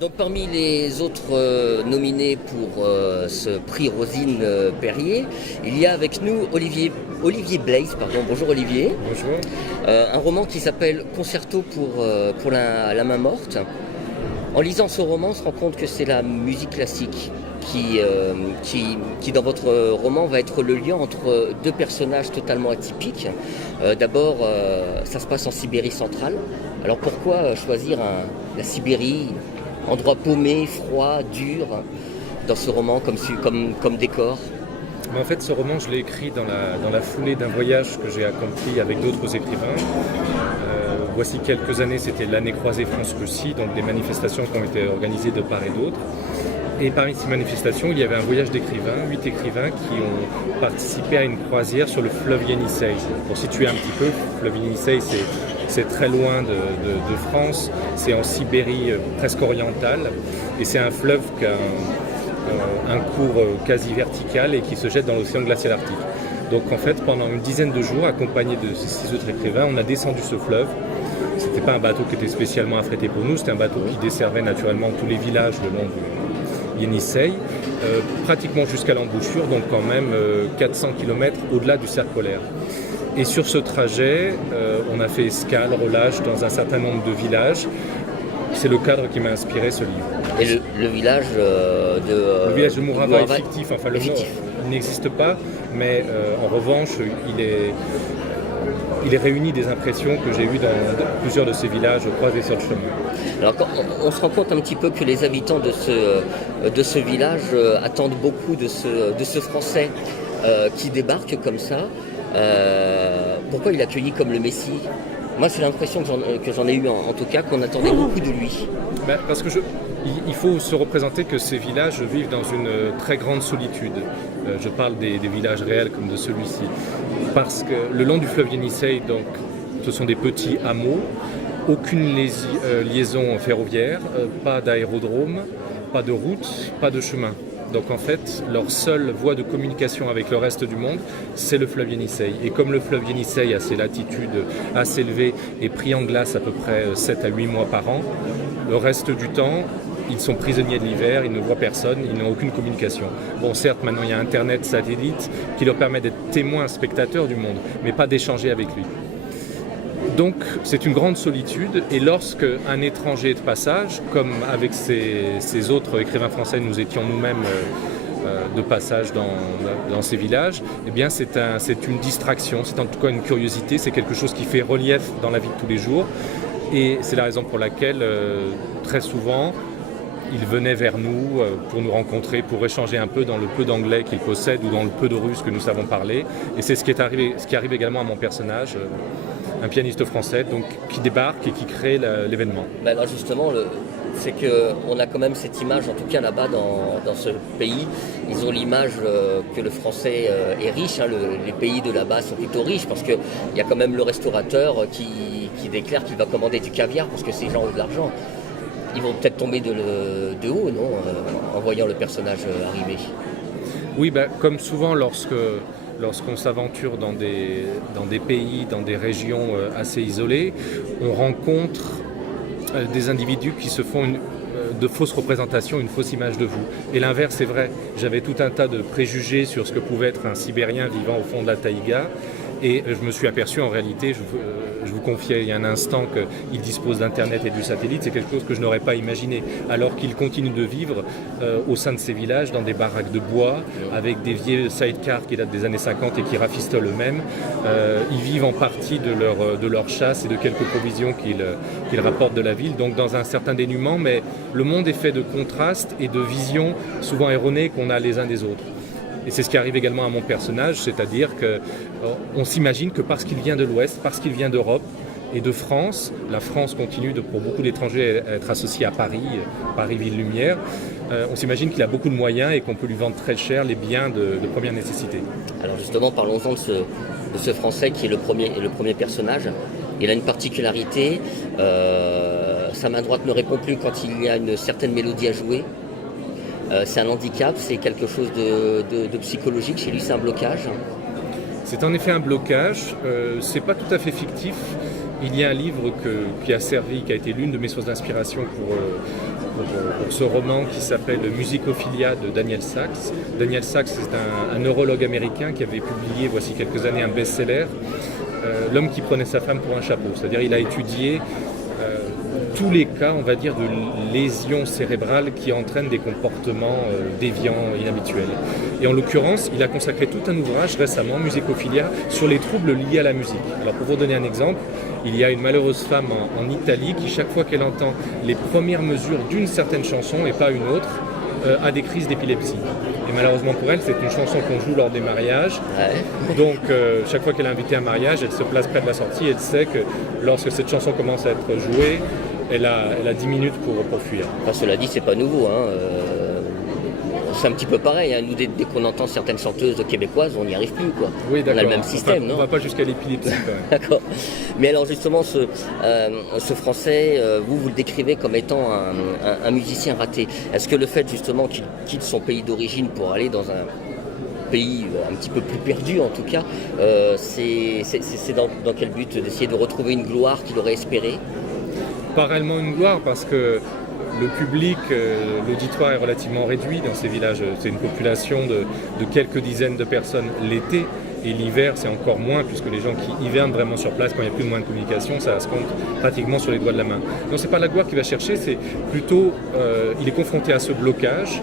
Donc parmi les autres nominés pour ce prix Rosine Perrier, il y a avec nous Olivier Blaise. Pardon. Bonjour Olivier. Bonjour. Un roman qui s'appelle Concerto pour la main morte. En lisant ce roman, on se rend compte que c'est la musique classique qui dans votre roman va être le lien entre deux personnages totalement atypiques. D'abord, ça se passe en Sibérie centrale. Alors pourquoi choisir la Sibérie, endroit paumé, froid, dur, dans ce roman comme décor? Mais en fait, ce roman, je l'ai écrit dans la foulée d'un voyage que j'ai accompli avec d'autres écrivains. Voici quelques années, c'était l'année croisée France-Russie, donc des manifestations qui ont été organisées de part et d'autre. Et parmi ces manifestations, il y avait un voyage d'écrivains, 8 écrivains qui ont participé à une croisière sur le fleuve Yenisseï. Pour situer un petit peu, le fleuve Yenisseï, c'est très loin de France, c'est en Sibérie presque orientale, et c'est un fleuve qui a un cours quasi vertical et qui se jette dans l'océan glacial arctique. Donc en fait, pendant une dizaine de jours, accompagné de ces 6 autres écrivains, on a descendu ce fleuve. C'était pas un bateau qui était spécialement affrété pour nous, c'était un bateau qui desservait naturellement tous les villages le long du Yenisseï, pratiquement jusqu'à l'embouchure, donc quand même 400 km au-delà du cercle polaire. Et sur ce trajet, on a fait escale, relâche dans un certain nombre de villages. C'est le cadre qui m'a inspiré ce livre. Et le village Le village de Mourava est Mourava fictif, enfin le nom il n'existe pas, mais en revanche, il est réuni des impressions que j'ai eues dans plusieurs de ces villages croisés sur le chemin. Alors on se rend compte un petit peu que les habitants de ce village attendent beaucoup de ce Français qui débarque comme ça. Pourquoi il est accueilli comme le Messie? Moi, c'est l'impression que j'en ai eu en tout cas, qu'on attendait beaucoup de lui. Parce que il faut se représenter que ces villages vivent dans une très grande solitude. Je parle des villages réels comme de celui-ci. Parce que le long du fleuve Yenisseï, donc, ce sont des petits hameaux, aucune liaison ferroviaire, pas d'aérodrome, pas de route, pas de chemin. Donc en fait, leur seule voie de communication avec le reste du monde, c'est le fleuve Yenisseï. Et comme le fleuve Yenisseï a ses latitudes assez élevées et pris en glace à peu près 7 à 8 mois par an, le reste du temps, ils sont prisonniers de l'hiver, ils ne voient personne, ils n'ont aucune communication. Bon, certes, maintenant il y a Internet satellite qui leur permet d'être témoins, spectateurs du monde, mais pas d'échanger avec lui. Donc c'est une grande solitude, et lorsque un étranger de passage, comme avec ces autres écrivains français, nous étions nous-mêmes de passage dans ces villages, eh bien c'est une distraction, c'est en tout cas une curiosité, c'est quelque chose qui fait relief dans la vie de tous les jours, et c'est la raison pour laquelle très souvent il venait vers nous pour nous rencontrer, pour échanger un peu dans le peu d'anglais qu'il possède ou dans le peu de russe que nous savons parler. Et c'est ce qui arrive également à mon personnage, un pianiste français donc, qui débarque et qui crée l'événement. Alors justement, c'est qu'on a quand même cette image, en tout cas là-bas dans ce pays, ils ont l'image que le français est riche, les pays de là-bas sont plutôt riches, parce qu'il y a quand même le restaurateur qui déclare qu'il va commander du caviar parce que ces gens ont de l'argent. Ils vont peut-être tomber de haut, non, en voyant le personnage arriver. Oui, comme souvent lorsqu'on s'aventure dans des pays, dans des régions assez isolées, on rencontre des individus qui se font de fausses représentations, une fausse image de vous. Et l'inverse est vrai. J'avais tout un tas de préjugés sur ce que pouvait être un Sibérien vivant au fond de la taïga. Et je me suis aperçu en réalité, je vous confiais il y a un instant qu'il dispose d'Internet et du satellite, c'est quelque chose que je n'aurais pas imaginé, alors qu'il continue de vivre au sein de ces villages, dans des baraques de bois, avec des vieux sidecars qui datent des années 50 et qui rafistolent eux-mêmes. Ils vivent en partie de leur chasse et de quelques provisions qu'ils rapportent de la ville, donc dans un certain dénuement, mais le monde est fait de contrastes et de visions souvent erronées qu'on a les uns des autres. Et c'est ce qui arrive également à mon personnage, c'est-à-dire qu'on s'imagine que parce qu'il vient de l'Ouest, parce qu'il vient d'Europe et de France, la France continue pour beaucoup d'étrangers à être associée à Paris, Paris Ville Lumière, on s'imagine qu'il a beaucoup de moyens et qu'on peut lui vendre très cher les biens de première nécessité. Alors justement, parlons-en de ce Français qui est le premier personnage. Il a une particularité, sa main droite ne répond plus quand il y a une certaine mélodie à jouer. C'est un handicap, c'est quelque chose de psychologique chez lui, c'est un blocage. C'est en effet un blocage, c'est pas tout à fait fictif. Il y a un livre qui a été l'une de mes sources d'inspiration pour ce roman qui s'appelle Musicophilia de Daniel Sachs. Daniel Sachs, c'est un neurologue américain qui avait publié voici quelques années un best-seller, L'homme qui prenait sa femme pour un chapeau. C'est-à-dire il a étudié tous les cas, on va dire, de lésions cérébrales qui entraînent des comportements déviants, inhabituels. Et en l'occurrence, il a consacré tout un ouvrage récemment, Musicophilia, sur les troubles liés à la musique. Alors pour vous donner un exemple, il y a une malheureuse femme en Italie qui, chaque fois qu'elle entend les premières mesures d'une certaine chanson et pas une autre, a des crises d'épilepsie. Et malheureusement pour elle, c'est une chanson qu'on joue lors des mariages. Ouais. Donc chaque fois qu'elle est invitée à un mariage, elle se place près de la sortie et elle sait que lorsque cette chanson commence à être jouée, elle a 10 minutes pour fuir. Enfin, cela dit, c'est pas nouveau. C'est un petit peu pareil. Nous, dès qu'on entend certaines chanteuses québécoises, on n'y arrive plus. Quoi. Oui, on a le même système, non ? On ne va pas jusqu'à l'épilepsie quand même. D'accord. Mais alors justement, ce Français, vous le décrivez comme étant un musicien raté. Est-ce que le fait justement qu'il quitte son pays d'origine pour aller dans un pays un petit peu plus perdu en tout cas, c'est dans quel but d'essayer de retrouver une gloire qu'il aurait espérée ? Pas réellement une gloire parce que le public, l'auditoire est relativement réduit dans ces villages. C'est une population de quelques dizaines de personnes l'été. Et l'hiver, c'est encore moins, puisque les gens qui hivernent vraiment sur place, quand il y a plus de moyens de communication, ça se compte pratiquement sur les doigts de la main. Donc c'est pas la gloire qu'il va chercher, c'est plutôt, il est confronté à ce blocage,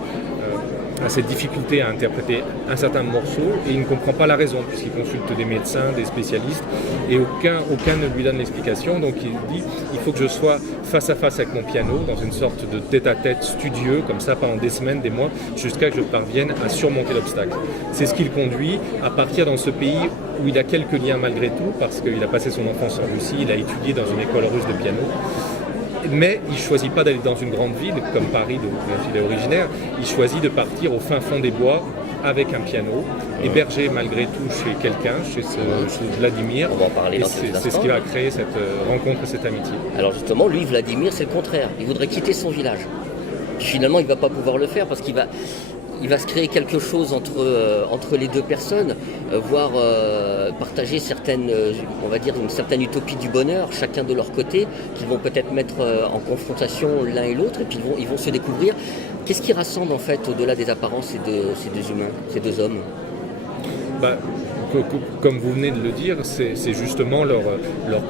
à cette difficulté à interpréter un certain morceau, et il ne comprend pas la raison, puisqu'il consulte des médecins, des spécialistes, et aucun ne lui donne l'explication. Donc il dit, il faut que je sois face à face avec mon piano, dans une sorte de tête-à-tête studieux, comme ça pendant des semaines, des mois, jusqu'à que je parvienne à surmonter l'obstacle. C'est ce qui le conduit à partir dans ce pays où il a quelques liens malgré tout, parce qu'il a passé son enfance en Russie, il a étudié dans une école russe de piano. Mais il ne choisit pas d'aller dans une grande ville comme Paris, dont il est originaire. Il choisit de partir au fin fond des bois avec un piano, hébergé malgré tout chez quelqu'un, chez Vladimir. On va en parler dans quelques instants. C'est ce qui va créer cette rencontre et cette amitié. Alors justement, lui, Vladimir, c'est le contraire. Il voudrait quitter son village. Puis finalement, il ne va pas pouvoir le faire parce qu'il va se créer quelque chose entre les deux personnes, voire partager on va dire une certaine utopie du bonheur, chacun de leur côté, qu'ils vont peut-être mettre en confrontation l'un et l'autre, et puis ils vont se découvrir. Qu'est-ce qui rassemble en fait au-delà des apparences ces deux humains, ces deux hommes ? Comme vous venez de le dire, c'est justement leur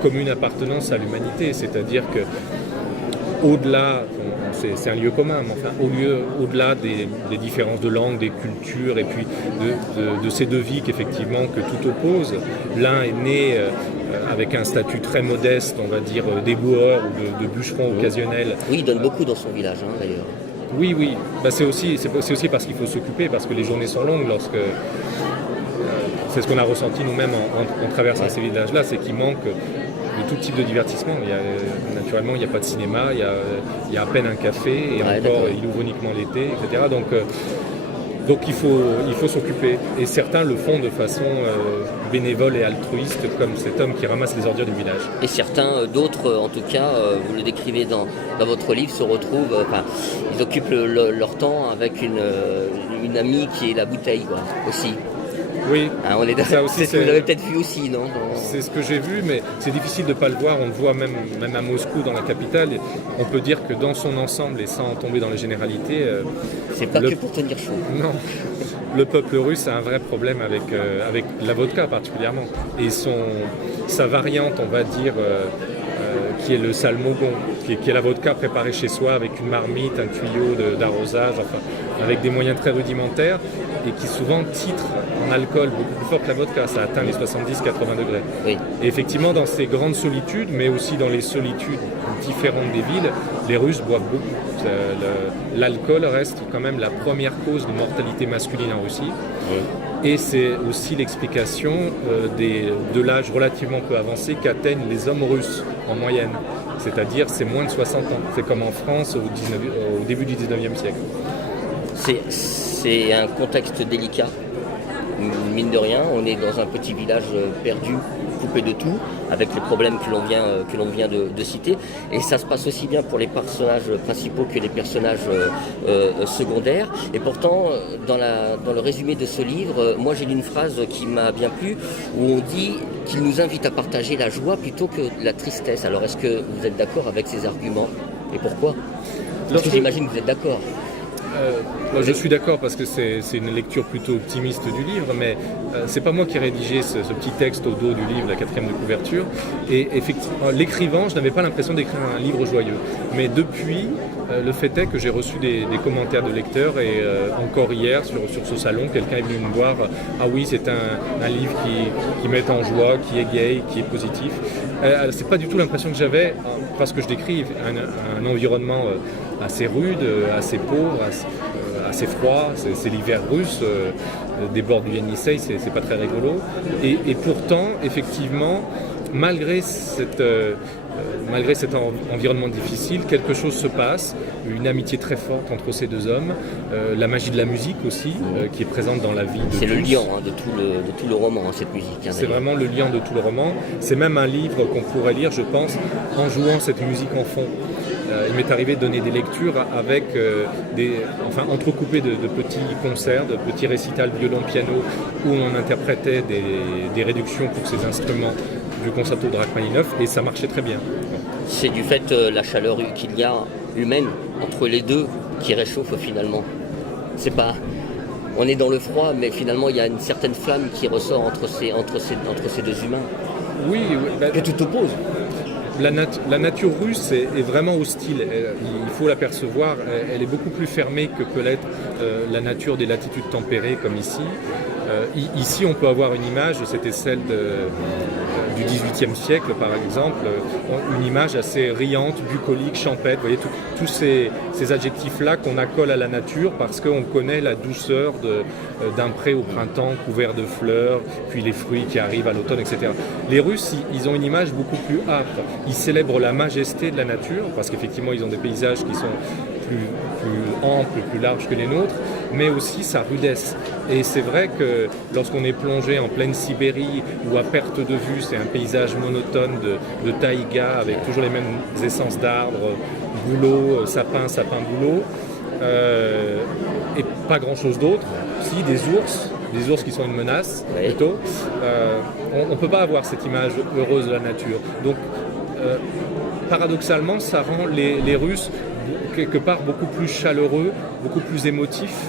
commune appartenance à l'humanité, c'est-à-dire que au-delà, c'est un lieu commun, mais enfin, au-delà des différences de langue, des cultures, et puis de ces deux vies qu'effectivement que tout oppose, l'un est né avec un statut très modeste, on va dire d'éboueur ou de bûcheron occasionnel. Oui, il donne beaucoup dans son village, d'ailleurs. Oui. C'est aussi parce qu'il faut s'occuper, parce que les journées sont longues lorsque... c'est ce qu'on a ressenti nous-mêmes en traversant ces villages-là, c'est qu'il manque de tout type de divertissement. Naturellement, il n'y a pas de cinéma, il y a à peine un café, et encore, il ouvre uniquement l'été, etc. Donc il faut s'occuper. Et certains le font de façon bénévole et altruiste, comme cet homme qui ramasse les ordures du village. Et certains, d'autres, en tout cas, vous le décrivez dans votre livre, se retrouvent, ils occupent leur temps avec une amie qui est la bouteille, quoi, aussi. Oui, on est ça aussi, c'est ce que vous l'avez peut-être vu aussi, non ? C'est ce que j'ai vu, mais c'est difficile de ne pas le voir. On le voit même à Moscou, dans la capitale. On peut dire que dans son ensemble, et sans tomber dans les généralités... c'est pas que pour tenir chaud. Non, le peuple russe a un vrai problème avec la vodka particulièrement. Et sa variante, on va dire... qui est le salmogon, qui est la vodka préparée chez soi avec une marmite, un tuyau d'arrosage, enfin, avec des moyens très rudimentaires, et qui souvent titre en alcool beaucoup plus fort que la vodka, ça atteint les 70-80 degrés. Oui. Et effectivement, dans ces grandes solitudes, mais aussi dans les solitudes différentes des villes, les Russes boivent beaucoup. L'alcool reste quand même la première cause de mortalité masculine en Russie. Oui. Et c'est aussi l'explication de l'âge relativement peu avancé qu'atteignent les hommes russes en moyenne. C'est-à-dire, c'est moins de 60 ans. C'est comme en France au début du 19e siècle. C'est un contexte délicat, mine de rien. On est dans un petit village perdu, coupé de tout, avec les problèmes que l'on vient de citer. Et ça se passe aussi bien pour les personnages principaux que les personnages secondaires. Et pourtant, dans le résumé de ce livre, moi j'ai lu une phrase qui m'a bien plu, où on dit qu'il nous invite à partager la joie plutôt que la tristesse. Alors est-ce que vous êtes d'accord avec ces arguments ? Et pourquoi ? Parce que j'imagine que vous êtes d'accord. Je suis d'accord parce que c'est une lecture plutôt optimiste du livre, mais c'est pas moi qui ai rédigé ce petit texte au dos du livre, la 4e de couverture. Et effectivement, l'écrivant, je n'avais pas l'impression d'écrire un livre joyeux. Mais depuis, le fait est que j'ai reçu des commentaires de lecteurs et encore hier sur ce salon, quelqu'un est venu me voir. Ah oui, c'est un livre qui met en joie, qui est gai, qui est positif. C'est pas du tout l'impression que j'avais parce que je décris un environnement assez rude, assez pauvre, assez froid. C'est l'hiver russe, des bords du Yenisei, c'est pas très rigolo. Et pourtant, effectivement, malgré cet environnement difficile, quelque chose se passe, une amitié très forte entre ces deux hommes, la magie de la musique aussi, qui est présente dans la vie de tous. C'est le liant de tout le roman, cette musique. C'est vraiment le liant de tout le roman. C'est même un livre qu'on pourrait lire, je pense, en jouant cette musique en fond. Il m'est arrivé de donner des lectures avec entrecoupées de petits concerts, de petits récitals violon-piano où on interprétait des réductions pour ces instruments du concerto de Rachmaninoff et ça marchait très bien. C'est du fait la chaleur qu'il y a humaine entre les deux qui réchauffe finalement. C'est pas... On est dans le froid, mais finalement il y a une certaine flamme qui ressort entre ces deux humains. Oui, que tout oppose. La nature russe est vraiment hostile, il faut l'apercevoir, elle est beaucoup plus fermée que peut l'être la nature des latitudes tempérées comme ici. Ici on peut avoir une image, c'était celle du XVIIIe siècle par exemple, une image assez riante, bucolique, champêtre, vous voyez tous ces adjectifs-là qu'on accole à la nature parce qu'on connaît la douceur d'un pré au printemps couvert de fleurs, puis les fruits qui arrivent à l'automne, etc. Les Russes, ils ont une image beaucoup plus âpre, ils célèbrent la majesté de la nature parce qu'effectivement ils ont des paysages qui sont plus amples, plus larges que les nôtres, mais aussi sa rudesse. Et c'est vrai que lorsqu'on est plongé en pleine Sibérie ou à perte de vue, c'est un paysage monotone de taïga avec toujours les mêmes essences d'arbres, bouleaux, sapin, bouleau, et pas grand-chose d'autre. Si, des ours qui sont une menace, plutôt. On ne peut pas avoir cette image heureuse de la nature. Donc, paradoxalement, ça rend les Russes quelque part beaucoup plus chaleureux, beaucoup plus émotifs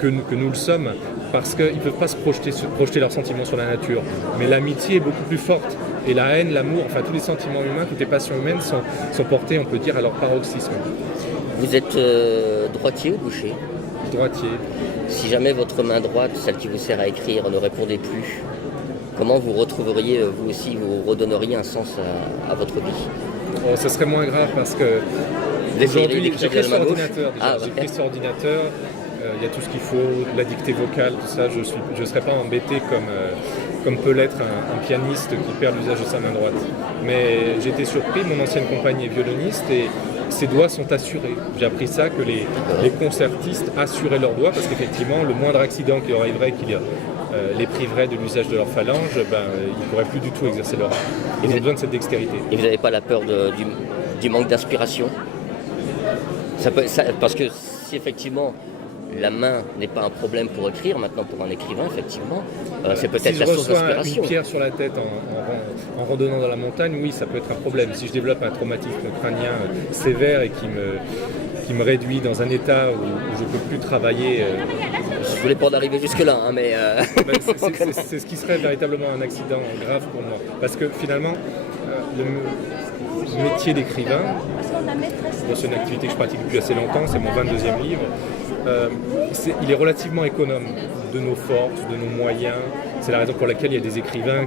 que nous le sommes, parce qu'ils ne peuvent pas se projeter leurs sentiments sur la nature. Mais l'amitié est beaucoup plus forte, et la haine, l'amour, enfin tous les sentiments humains, toutes les passions humaines sont portés, on peut dire, à leur paroxysme. Vous êtes droitier ou gaucher ? Droitier. Si jamais votre main droite, celle qui vous sert à écrire, ne répondait plus, comment vous retrouveriez, vous aussi, vous redonneriez un sens à votre vie ? Ça serait moins grave parce que aujourd'hui, j'écris sur ordinateur déjà. J'écris sur ordinateur, il y a tout ce qu'il faut, la dictée vocale, tout ça. Je ne serais pas embêté comme peut l'être un pianiste qui perd l'usage de sa main droite. Mais j'ai été surpris, mon ancienne compagne est violoniste et ses doigts sont assurés. J'ai appris ça, que les concertistes assuraient leurs doigts parce qu'effectivement, le moindre accident qui leur arriverait, les priverait de l'usage de leur phalange, ils ne pourraient plus du tout exercer leur art. Ils ont besoin de cette dextérité. Et vous n'avez pas la peur du manque d'inspiration ? Parce que si effectivement la main n'est pas un problème pour écrire, maintenant pour un écrivain, effectivement, c'est peut-être la source d'inspiration. Si je reçois une pierre sur la tête en randonnant dans la montagne, oui, ça peut être un problème. Si je développe un traumatisme crânien sévère et qui me réduit dans un état où je ne peux plus travailler... Je voulais pas en arriver jusque-là, hein, mais... c'est ce qui serait véritablement un accident grave pour moi. Parce que finalement, le métier d'écrivain, c'est une activité que je pratique depuis assez longtemps, c'est mon 22e livre, il est relativement économe de nos forces, de nos moyens. C'est la raison pour laquelle il y a des écrivains,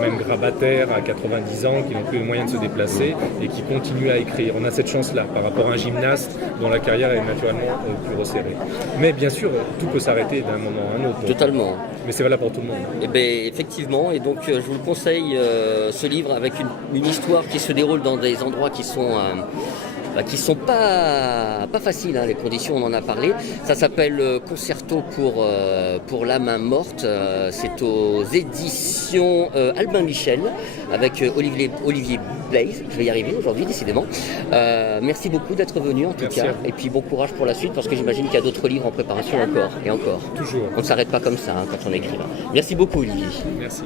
même grabataires à 90 ans, qui n'ont plus les moyens de se déplacer et qui continuent à écrire. On a cette chance-là par rapport à un gymnaste dont la carrière est naturellement plus resserrée. Mais bien sûr, tout peut s'arrêter d'un moment à un autre. Donc, totalement. Mais c'est valable pour tout le monde. Eh bien, effectivement, et donc je vous le conseille, ce livre avec une histoire qui se déroule dans des endroits qui sont pas faciles, hein, les conditions, on en a parlé. Ça s'appelle Concerto pour la main morte. C'est aux éditions Albin Michel avec Olivier Blaise. Je vais y arriver aujourd'hui, décidément. Merci beaucoup d'être venu en tout cas. Et puis bon courage pour la suite parce que j'imagine qu'il y a d'autres livres en préparation encore et encore. Toujours. On ne s'arrête pas comme ça, hein, quand on écrit. Merci beaucoup, Olivier. Merci.